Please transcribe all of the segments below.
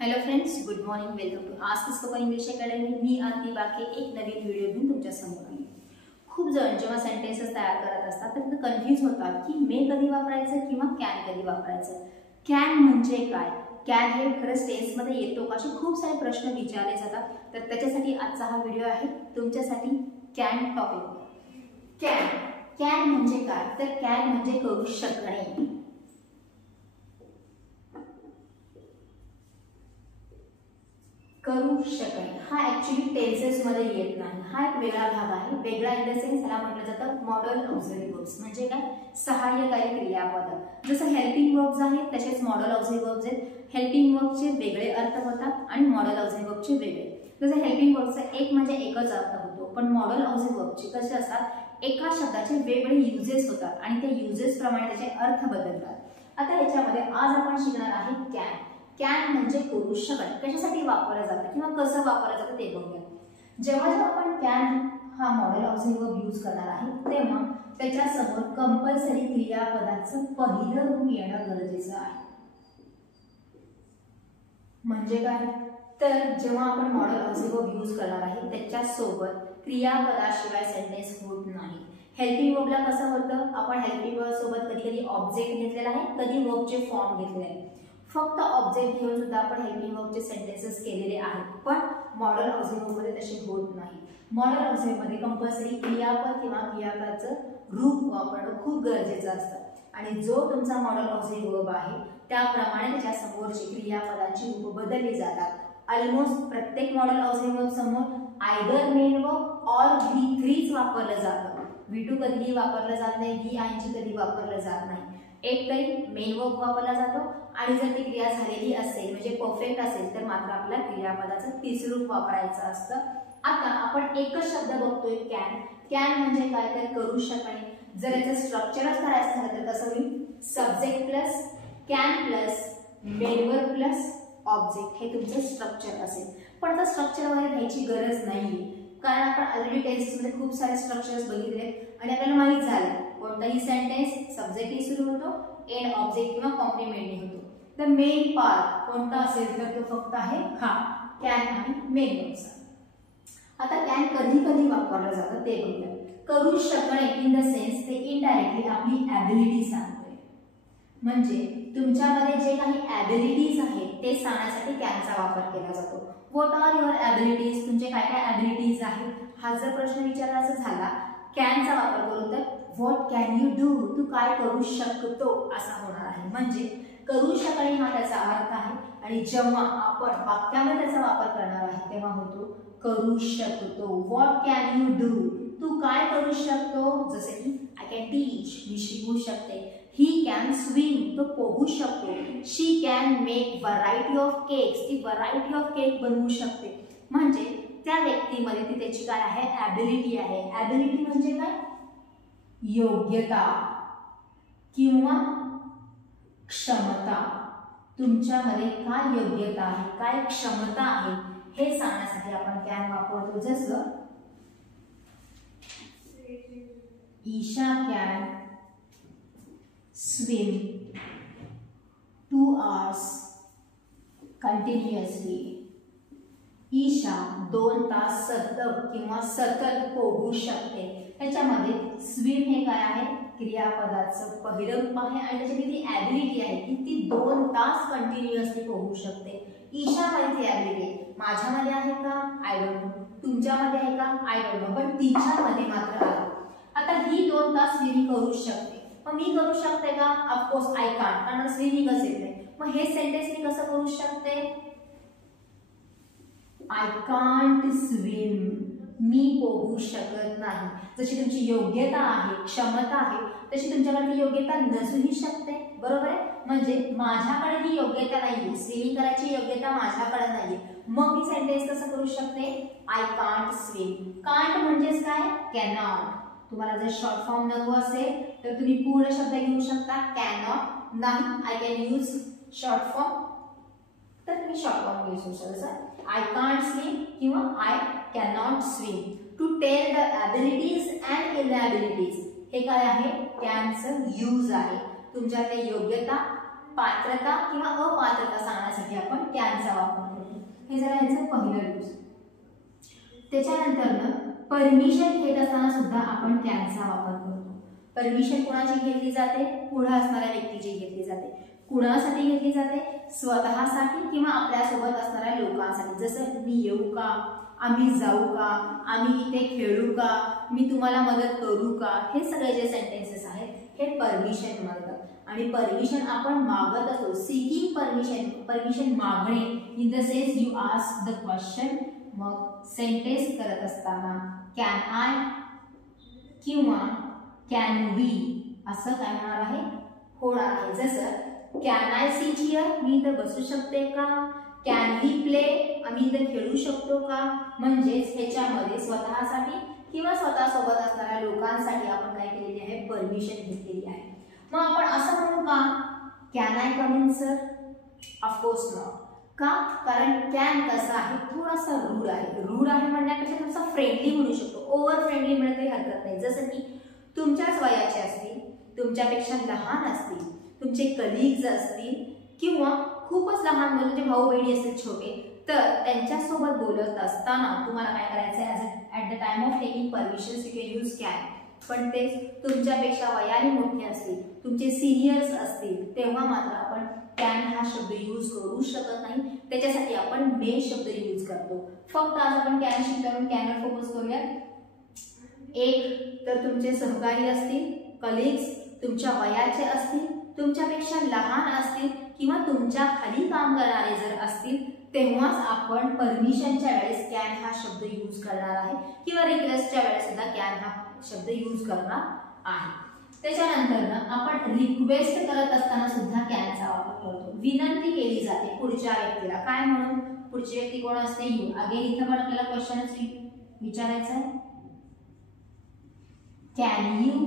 Hello friends, good morning. Welcome to Ask spoken English academy. मी आरती बाके एक नवीन video घेऊन तुमच्या समोर आली. खूप जण जेव्हा सेंटेन्सेस तयार करत असतात तर ते कन्फ्यूज होतात की मे कधी वापरायचं किंवा कॅन कधी वापरायचं. कॅन म्हणजे काय, कॅन हे खरंच टेन्समध्ये येतो का, असे खूप सारे प्रश्न विचारले जातात. तर त्याच्यासाठी आजचा हा व्हिडिओ आहे तुमच्यासाठी कॅन टॉपिकवर. कॅन म्हणजे काय, तर कॅन म्हणजे करू शकणे. करू शकणे हा ऍक्च्युली टेन्सेस मध्ये येत नाही. हा एक वेगळा भाग आहे. वेगळा इन द सेन्स याला म्हटलं जातं मॉडल ऑक्झिलरी वर्ब्स. म्हणजे काय, सहाय्यकारी क्रियापद. जसं हेल्पिंग वर्ब्स आहेत तसेच मॉडल ऑक्झिलरी वर्ब्स आहेत. हेल्पिंग वर्बचे वेगळे अर्थ होतात आणि मॉडल ऑक्झिलरी वर्बचे वेगळे. जसं हेल्पिंग वर्बचा एक म्हणजे एकच अर्थ होतो, पण मॉडल ऑक्झिलरी वर्बचे कसे असतात, एका शब्दाचे वेगवेगळे युजेस होतात आणि त्या युजेस प्रमाणे त्याचे अर्थ बदलतात. आता याच्यामध्ये आज आपण शिकणार आहे कॅन. कॅन म्हणजे करू शकणे. कशासाठी वापरलं जातं किंवा कसं वापरलं जातं ते बघूया. जेव्हा आपण कॅन हा मॉडेल ऑक्झिलरी वर्ब यूज करणार आहे तेव्हा त्याच्या समोर कंपल्सरी क्रियापदाचं पहिलं रूप येणं गरजेचं आहे. म्हणजे काय, तर जेव्हा आपण मॉडेल ऑक्झिलरी वर्ब यूज करणार आहे त्याच्यासोबत क्रियापदाशिवाय सेंटेन्स होत नाही. हेल्पिंग वर्बला कसं होतं, आपण हेल्पिंग वर्ब सोबत कधी कधी ऑब्जेक्ट घेतलेला आहे, कधी वर्बचे फॉर्म घेतले आहे. फक्त ऑब्जेक्ट घेऊन सुद्धा आपण हेल्पिंग वर्बचे सेंटेन्सेस केलेले आहेत, पण मॉडल ऑक्झिलरी वर्बमध्ये तसे होत नाही. मॉडल ऑक्झिलरी मध्ये कंपल्सरी क्रियापद किंवा क्रियापदाचं रूप वापरणं खूप गरजेचं असतं आणि जो तुमचा मॉडल ऑक्झिलरी वर्ब आहे त्याप्रमाणे त्याच्या समोरची क्रियापदांची रूप बदलली जातात. ऑलमोस्ट प्रत्येक मॉडल ऑक्झिलरी वर्ब समोर either main verb or V3 वापरलं जातं. V2 कधीही वापरलं जात नाही, VING कधी वापरलं जात नाही. एक तरी मेन वर्ब वापरला जातो आणि जर ती क्रिया झालेली असेल म्हणजे परफेक्ट असेल तर मात्र आपल्या क्रियापदाचं तिसरं रूप वापरायचं असतं. आता आपण एकच शब्द बघतोय कॅन. कॅन म्हणजे काय, तर करू शकणे. जर याचं स्ट्रक्चरच करायचं झालं तर कसं होईल, subject plus can plus main verb plus object हे तुमचं स्ट्रक्चर असेल. पण आता स्ट्रक्चर वगैरे घ्यायची गरज नाहीये, कारण आपण ऑलरेडी टेन्सेसमध्ये खूप सारे स्ट्रक्चर्स बघितले आणि आपल्याला माहित झालं कोणताही सेंटेन्स सब्जेक्टने सुरू होतो, एंड ऑब्जेक्ट किंवा कॉम्प्लिमेंटने होतो. तर मेन पार्ट कोणता असेल तर तो फक्त आहे हा कॅन आणि मेन वर्बचा. आता कॅन कधी कधी वापरलं जातं ते बघूया. करू शकणे इन द सेन्स ते इनडायरेक्टली आपली ॲबिलिटी सांगतोय. म्हणजे तुमच्यामध्ये जे काही ॲबिलिटीज आहेत ते सांगण्यासाठी कॅनचा वापर केला जातो. व्हॉट आर युअर ॲबिलिटीज, तुमचे काय काय ॲबिलिटीज आहेत हा जर प्रश्न विचारायचा झाला कॅनचा वापर करून तर व्हॉट कॅन यू डू, तू काय करू शकतो असा होणार आहे. म्हणजे करू शकणे हा त्याचा अर्थ आहे आणि जेव्हा आपण वाक्यामध्ये त्याचा वापर करणार आहे तेव्हा होतो करू शकतो. व्हॉट कॅन यू डू, तू काय करू शकतो. जसे की आय कॅन टीच, मी शिकवू शकते. ही कॅन स्विम, तो पोहू शकतो. She can make variety of cakes, ती व्हरायटी ऑफ केक बनवू शकते. म्हणजे त्या व्यक्तीमध्ये ती त्याची काय आहे, ॲबिलिटी आहे. ॲबिलिटी म्हणजे काय, योग्यता किंवा क्षमता. तुमच्यामध्ये काय योग्यता आहे, काय क्षमता आहे हे सांगण्यासाठी आपण कॅन वापरतो. जसं Isha can swim 2 hours continuously. Isha 2 तास सतत किंवा सतत पोहू शकते. त्याच्यामध्ये स्विम हे काय आहे, क्रियापदाचं पहिलं रूप आहे आणि त्याची ती ॲबिलिटी आहे की ती 2 तास कंटिन्युअसली पोहू शकते. ईशामध्ये ती ॲबिलिटी आहे. माझ्यामध्ये आहे का, आय डोंट नो. तुमच्यामध्ये आहे का, आय डोंट नो. पण तिच्यामध्ये मात्र आहे. आता ही 2 तास स्विमिंग करू शकते, मग मी करू शकते का, ऑफकोर्स आय कांट, कारण स्विमिंगच येत नाही. मग हे सेंटेन्स मी कसं करू शकते, आय कांट स्विम, मी पोहू शकत नाही. जशी तुमची योग्यता आहे, क्षमता आहे, तशी तुमच्याकडे योग्यता नसूही शकते. बरोबर आहे. म्हणजे माझ्याकडे ही योग्यता नाहीये, स्विमिंग करायची योग्यता माझ्याकडे नाहीये. मग मी सेंटेन्स कसं करू शकते, आय कांट स्विम. कांट म्हणजेच काय, कॅनॉट. तुम्हाला जर शॉर्ट फॉर्म नको असेल तर तुम्ही पूर्ण शब्द घेऊ शकता. कॅनॉट नाही, I can use short form, तर तुम्ही शॉर्ट फॉर्म यूज करू शकता. आय कांट स्विम किंवा I cannot swim. To tell the abilities and inabilities हे काय आहे, कॅनचं यूज आहे. तुमच्याकडे योग्यता पात्रता किंवा अपात्रता सांगण्यासाठी आपण कॅनचा वापर करतो. हे झालं याचं पहिलं यूज. त्याच्यानंतर परमिशन घेत असताना सुद्धा आपण कॅनचा वापर करतो. परमिशन कोणाची घेतली जाते? पुढे असणाऱ्या व्यक्तीची घेतली जाते. कुणासाठी घेतली जाते? स्वतःसाठी किंवा आपल्यासोबत असणाऱ्या लोकांसाठी. जसं मी येऊ का, आम्ही जाऊ का, आम्ही इथे खेळू का, मी तुम्हाला मदत करू का, हे सगळे जे सेंटेन्सेस आहेत हे परमिशन म्हणतात. आणि परमिशन आपण मागत असतो. सीकिंग परमिशन मागणे in the sense you ask the question. मग सेंटेन्स करत असताना कॅन आय किंवा कॅन वी असं काय होणार आहे? होणार आहे. जसं कॅन आय सिट हिअर, मी इथं बसू शकते का? कॅन वी प्ले, आम्ही इथं खेळू शकतो का? म्हणजेच ह्याच्यामध्ये स्वतःसाठी किंवा स्वतःसोबत असणाऱ्या लोकांसाठी आपण काय केलेली आहे? परमिशन घेतलेली आहे. मग आपण असं म्हणू का can I come in sir? Of course not. का? कारण कॅन कसं आहे? थोडासा रूड आहे. रूड आहे म्हणण्यापेक्षा थोडासा फ्रेंडली म्हणू शकतो. ओव्हर फ्रेंडली म्हणत काही हरकत नाही. जसं की तुमच्याच वयाचे असतील, तुमच्यापेक्षा लहान असतील, तुमचे कलिग्स असतील किंवा खूपच लहान म्हणजे भाऊ बहिणी असतील छोटे, तर त्यांच्यासोबत बोलत असताना तुम्हाला काय करायचं आहे? At the time of taking permissions you can use can. पण तेच तुमच्यापेक्षा वयाने मोठे असतील, तुमचे सिनियर्स असतील, तेव्हा मात्र आपण कॅन हा शब्द यूज करू शकत नाही. त्याच्यासाठी आपण मे शब्द यूज करतो. फक्त आज आपण कॅन शिकल्यावर कॅनवर फोकस करूया. एक तर तुमचे सहकारी असतील, कलिग्स तुमच्या वयाचे असतील, तुमच्यापेक्षा लहान असतील किंवा तुमच्या खाली काम करणारे जर असतील, तेव्हाच आपण परमिशनच्या वेळेस कॅन हा शब्द यूज करणार आहे किंवा रिक्वेस्टच्या वेळेस सुद्धा कॅन हा शब्द यूज करणार आहे. त्याच्यानंतर आपण रिक्वेस्ट करत असताना सुद्धा कॅनचा वापर करतो. विनंती केली जाते पुढच्या व्यक्तीला, काय म्हणून? पुढची व्यक्ती कोण असते? यू. अगेन इथं पण आपल्याला क्वेश्चनच विचारायचा आहे. कॅन यू,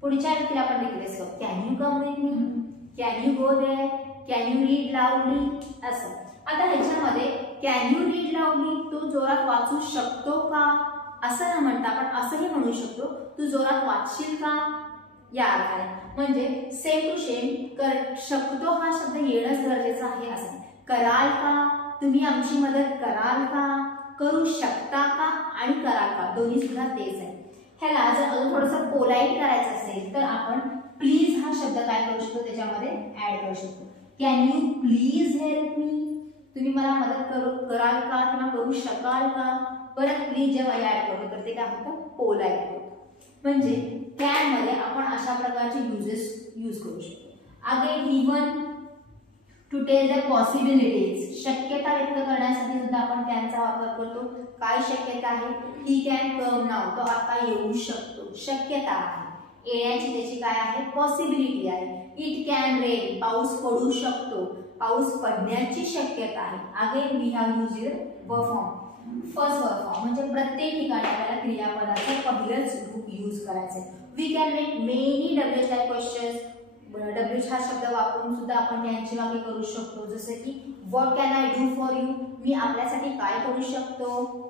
पुढच्या व्यक्तीला आपण रिक्वेस्ट करतो, can you come with me, can you go there, can you read loudly, असं. आता ह्याच्यामध्ये कॅन यू रीड लाऊडली, तू जोरात वाचू शकतो का? असं न म्हणता आपण असंही म्हणू शकतो, तू जोरात वाचशील का? या अर्थाने. म्हणजे सेम टू सेम कर शकतो हा शब्द येणंच गरजेचं आहे. असं कराल का, तुम्ही आमची मदत कराल का, करू शकता का आणि कराल का, दोन्ही सुद्धा तेच आहे. ह्याला जर अजून थोडंसं पोलाईट करायचं असेल तर आपण प्लीज हा शब्द काय करू शकतो? त्याच्यामध्ये ऍड करू शकतो. Can you please help me, तुम्ही मला मदत कराल का किंवा करू शकाल का? परत प्लीज जेव्हा ऍड करतो तर ते काय होतं? पोलाईट होतं. म्हणजे कॅन मध्ये आपण अशा प्रकारचे युजेस यूज करू शकतो. Again even to tell the possibilities, शक्यता व्यक्त करण्यासाठी सुद्धा आपण कॅनचा वापर करतो. काय शक्यता आहे? ही कॅन कम नाउ, तो आता येऊ शकतो. शक्यता आहे येण्याची, त्याची काय आहे? पॉसिबिलिटी आहे. इट कॅन रेन, पाऊस पडू शकतो, पाऊस पडण्याची शक्यता आहे. Again we have used verb form. First verb form म्हणजे प्रत्येक ठिकाणी आपल्याला क्रियापदाचं पहिलंच रूप यूज करायचं आहे. We can make many WH type questions. WH हा शब्द वापरून सुद्धा आपण कॅनची वाक्य करू शकतो. जसं की what can I do for you, मी आपल्यासाठी काय करू शकतो.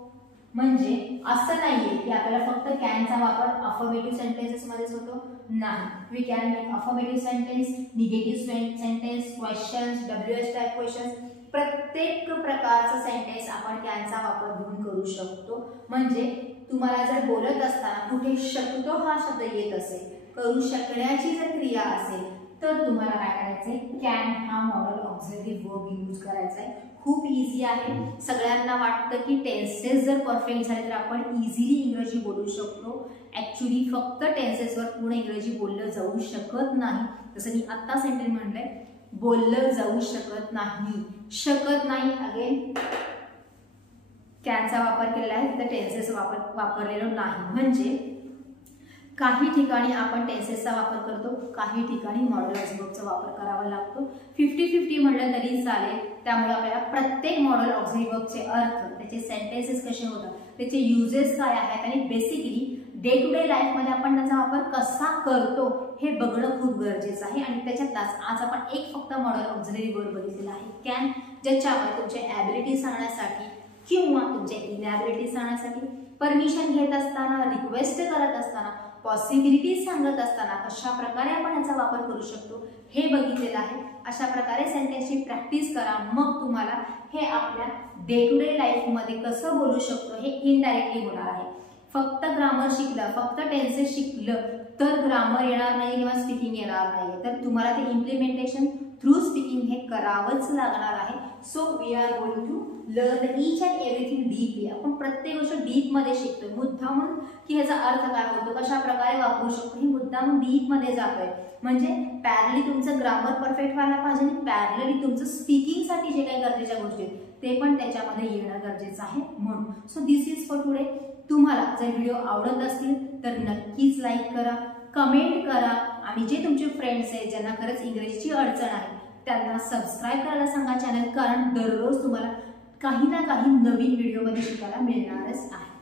म्हणजे असं नाहीये की आपल्याला फक्त कॅनचा वापर अफर्मेटिव्ह सेंटेन्सेस मध्येच होतो. नाही, we can make affirmative sentence, negative sentence, questions, WH type questions, प्रत्येक प्रकारचं सेंटेन्स आपण कॅनचा वापर घेऊन करू शकतो. म्हणजे तुम्हाला जर बोलत असताना कुठे शकतो हा शब्द येत असेल, करू शकण्याची जर क्रिया असेल, तर तुम्हाला काय करायचंय? कॅन हा मॉडल ऑक्झिलरी वर्ब यूज करायचा आहे. खूप इझी आहे. सगळ्यांना वाटतं की टेन्सेस जर परफेक्ट झाले तर आपण इझिली इंग्रजी बोलू शकतो. ऍक्च्युली फक्त टेन्सेसवर पूर्ण इंग्रजी बोललं जाऊ शकत नाही. जसं मी आत्ता सेंटेन्स म्हणलंय, बोललं जाऊ शकत नाही. शकत नाही, अगेन कॅनचा वापर केलेला आहे, तर टेन्सेस वापरलेला नाही. म्हणजे काही ठिकाणी आपण टेन्सेसचा वापर करतो, काही ठिकाणी मॉडल ऑक्झिलरीचा वापर करावा लागतो. 50-50 म्हणलं तरी चालेल. त्यामुळे आपल्याला प्रत्येक मॉडल ऑक्झिलरी वर्बचे अर्थ, त्याचे सेंटेन्सेस कसे होतात, त्याचे युजेस काय आहेत आणि बेसिकली डे टू डे लाईफमध्ये आपण त्याचा वापर कसा करतो हे बघणं खूप गरजेचं आहे. आणि त्याच्यातलाच आज आपण एक फक्त मॉडल ऑक्झिलरी वर्ब बघितलेला आहे, कॅन, ज्याच्यामध्ये तुमचे ॲबिलिटी सांगण्यासाठी किंवा तुमचे इनॅबिलिटी सांगण्यासाठी, परमिशन घेत असताना, रिक्वेस्ट करत असताना पॉसिबिलिटीज सांगत असताना कशा प्रकारे आपण याचा वापर करू शकतो हे बघितलेलं आहे। अशा प्रकारे सेंटेन्सची प्रॅक्टिस करा, मग तुम्हाला हे आपल्या डे टू डे लाईफमध्ये कसं बोलू शकतो हे इनडायरेक्टली होणार आहे। फक्त ग्रामर शिकलं, फक्त टेन्सेस शिकलं तर ग्रामर येणार नाही किंवा स्पीकिंग येणार नाही, तर तुम्हाला ते इम्प्लिमेंटेशन थ्रू स्पीकिंग हे करावंच लागणार आहे। So we are going to learn each and everything deeply. आपण प्रत्येक गोष्ट डीपमध्ये शिकतोय, मुद्दामून की ह्याचा अर्थ काय होतो, कशा प्रकारे वापरू शकतो, हे मुद्दामून डीपमध्ये जातोय। म्हणजे पॅरलली तुमचं ग्रामर परफेक्ट व्हायला पाहिजे आणि पॅरलली तुमचं स्पीकिंगसाठी जे काही गरजेच्या गोष्टी आहेत ते पण त्याच्यामध्ये येणं गरजेचं आहे म्हणून। So this is for today. तुम्हाला जर व्हिडिओ आवडत असतील तर नक्कीच लाईक करा, कमेंट करा आणि जे तुमचे फ्रेंड्स आहेत ज्यांना खरंच इंग्रजीची अडचण आहे त्यांना सबस्क्राईब करायला सांगा चॅनल, कारण दररोज तुम्हाला काही ना काही नवीन व्हिडिओमध्ये शिकायला मिळणारच आहे।